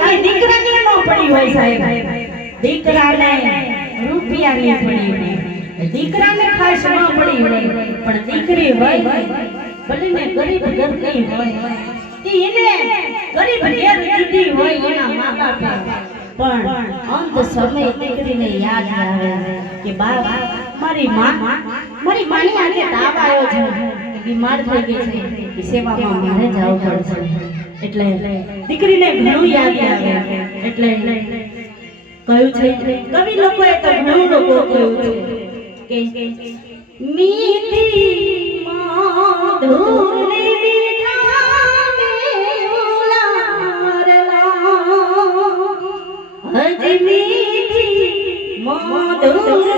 કારણ કે દીકરાને ન પડી હોય સાહેબ, દીકરાને રૂપિયાની પડી હોય, દીકરાને ખાસ ન પડી હોય, પણ દીકરી હોય ભલે ને ગરીબ ઘરની હોય કે એને ગરીબ ઘેર દીધી હોય એના મા બાપે, પણ અંત સમય દીકરીને યાદ આવે કે બાપ મારી માની આજે તાવ આવ્યો છે, બીમાર થઈ ગઈ છે, એ સેવામાં મારે જવું પડશે, એટલે દીકરીને ઘણું યાદ આવે, એટલે કહ્યું છે કવિ લોકોએ તો ઘણું લોકો કહ્યું છે કે મીઠી માધુરી હજી મીઠી માધુરી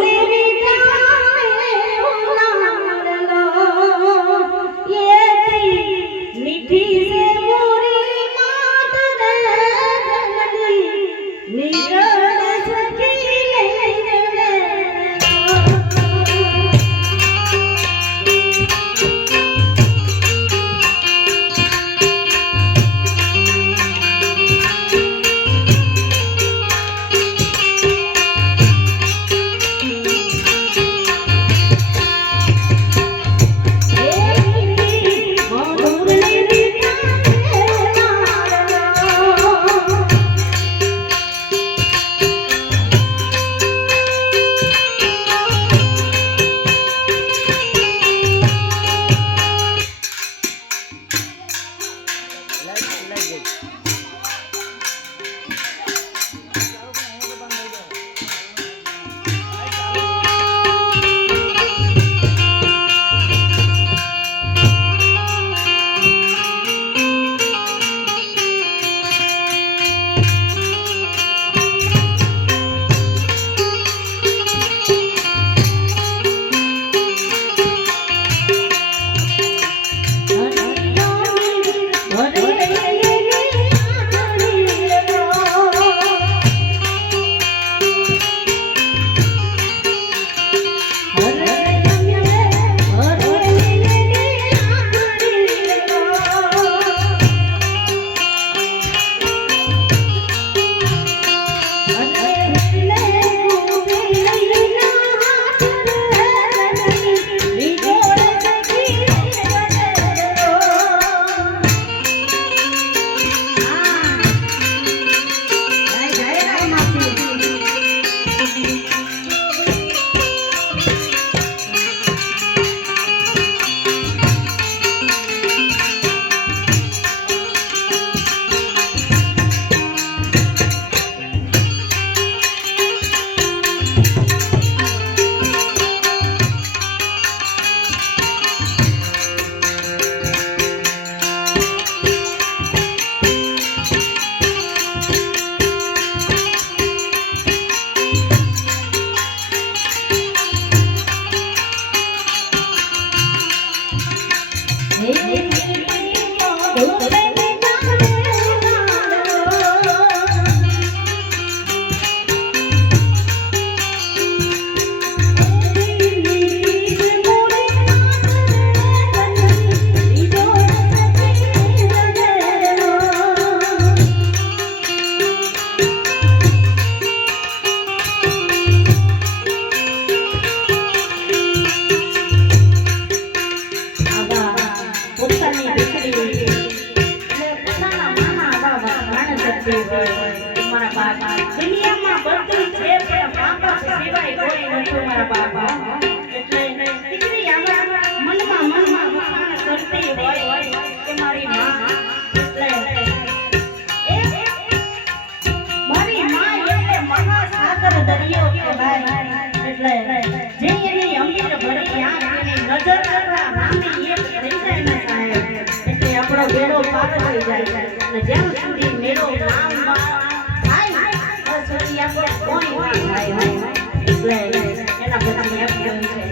મેળો પાર થઈ જાય અને જ્યાં સુધી મેળો નામ થાય ત્યાં સુધી આપણે કોઈ થાય એટલે એના પછી એમ કહ્યું છે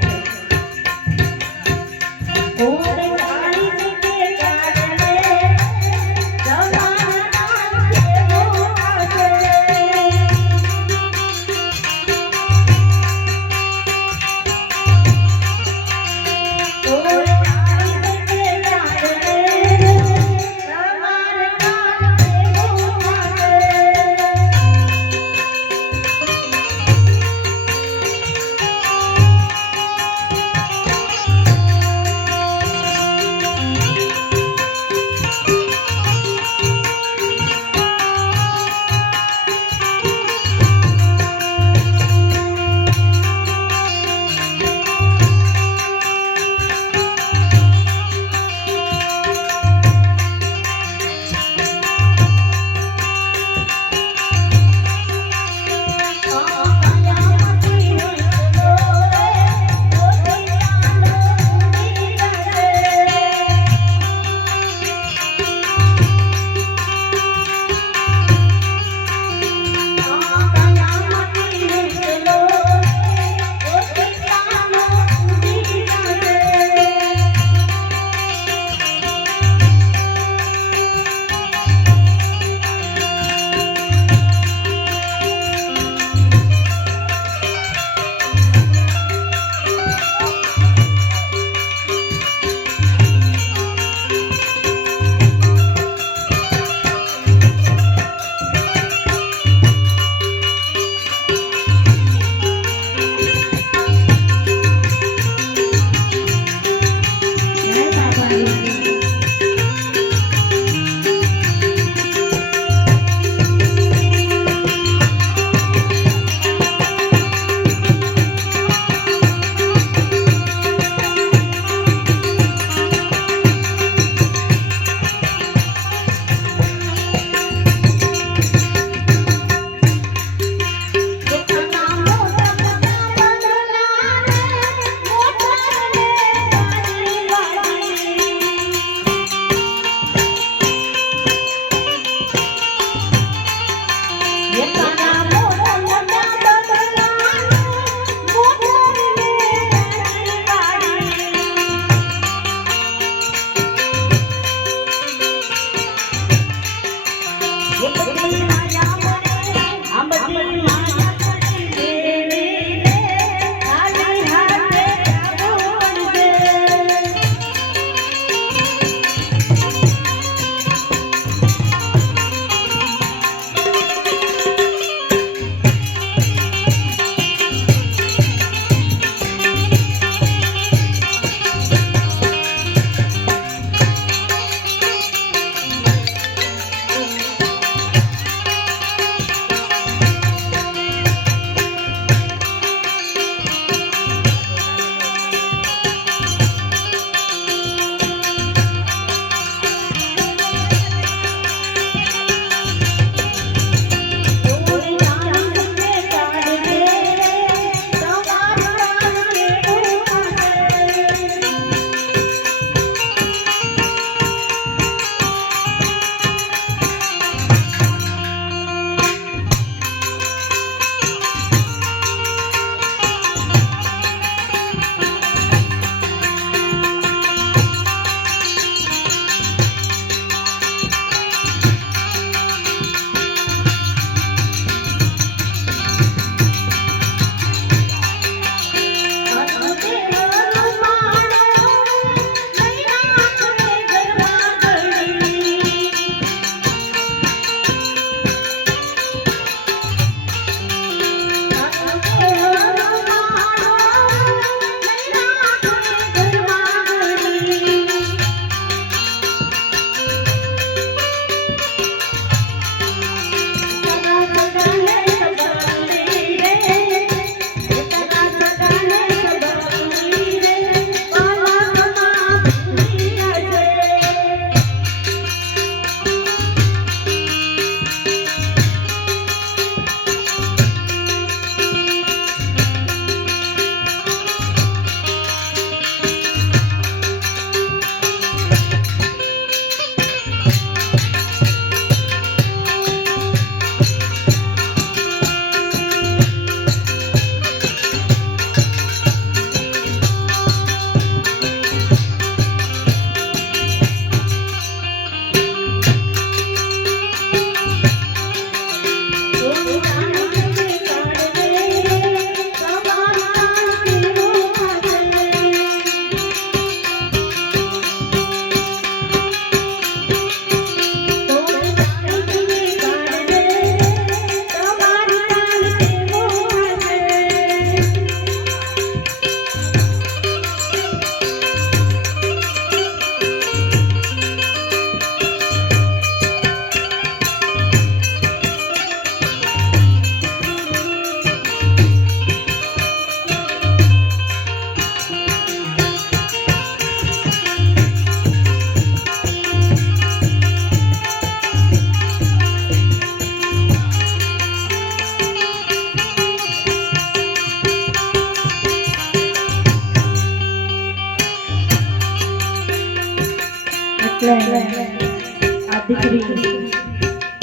આ દીકરી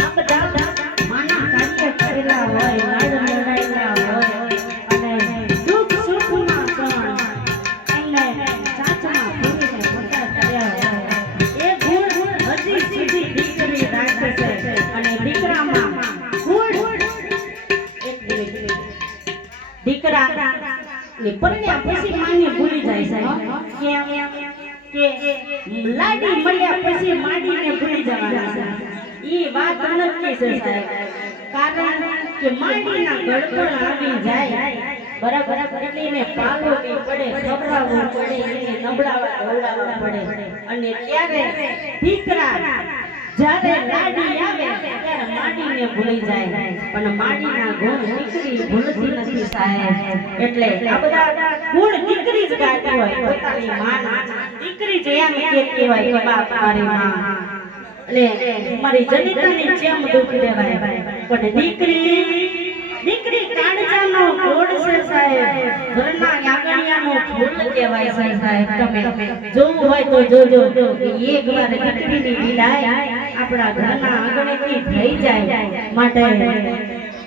આ બધા માના કાર્ય કરેલા હોય, લાડ લડાયેલા હોય અને દુઃખ સુખમાં પણ એમને સાચમાં ભૂલીને પસાર કર્યા હોય, એ ગુણ હજી સુધી દીકરી રાખે છે. અને દીકરામાં ગુણ એક દીકરા ને પરણ્યા પછી માને ભૂલી જાય છે કે લાડી મળ્યા પછી માડીને ભૂલી જવાના છે. ઈ વાત નથી છે સાહેબ, કારણ કે માડીના ગળપણ આવી જાય બરાબર એટલે એને પાલવવી પડે, ખવડાવવું પડે, એને નબળાવા ધોવડાવવા પડે. અને ત્યારે દીકરા જ્યારે લાડી આવે ત્યારે માડીને ભૂલી જાય, પણ માડીના ગુણ દીકરી ભૂલતી નથી સાહેબ. એટલે આ બધા ગુણ દીકરી જ ગાતી હોય, પોતાની માના દીકરી જ એમ કહેતી હોય કે બાપ મારી માં એટલે મારી જનિતાની જેમ દુઃખ દેવાય. પણ દીકરી કાળજાનો ગોળ છે સાહેબ, ઘરના આંગણિયાનો ફૂલ કહેવાય છે સાહેબ. તમે જોવું હોય તો જોજો કે એક વાર દીકરીની વિદાય આપણા ઘરના આંગણેથી થઈ જાય. માટે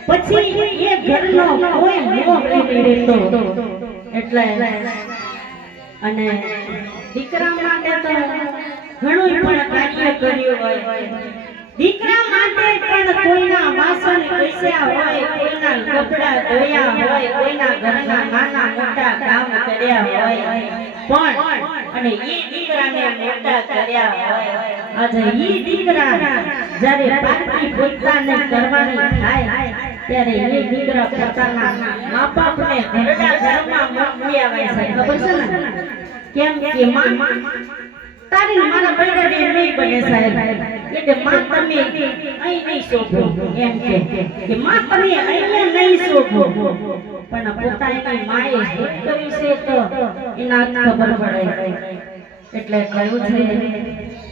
પછી એ ઘરનો કોઈ મોહ નહીં રહેતો એટલે અને દીકરા માટે તો ઘણું પણ કાર્ય કર્યું હોય દીકરા માટે પણ કોઈના વાસણ ઘસ્યા હોય કોઈના કપડા ધોયા હોય કોઈના ઘરના નાના મોટા કામ કર્યા હોય પણ અને ઈ દીકરાને મોટા કર્યા હોય આજે ઈ દીકરા જ્યારે પારકી પોતાને કરવાની થાય ત્યારે એ દીકરા પોતાના મા-બાપને ઘરડા ઘરમાં મૂકી આવે છે ખબર છે ને કેમ કે માં તારી મારા બૈરાને નહીં બને સાહેબ એટલે માં તમે અહીં નહીં શોભો એમ કે માં તમે અહીંયા નહીં શોભો પણ પોતાની માએ શું કર્યું છે તો એના ખબર પડે એટલે કહ્યું છે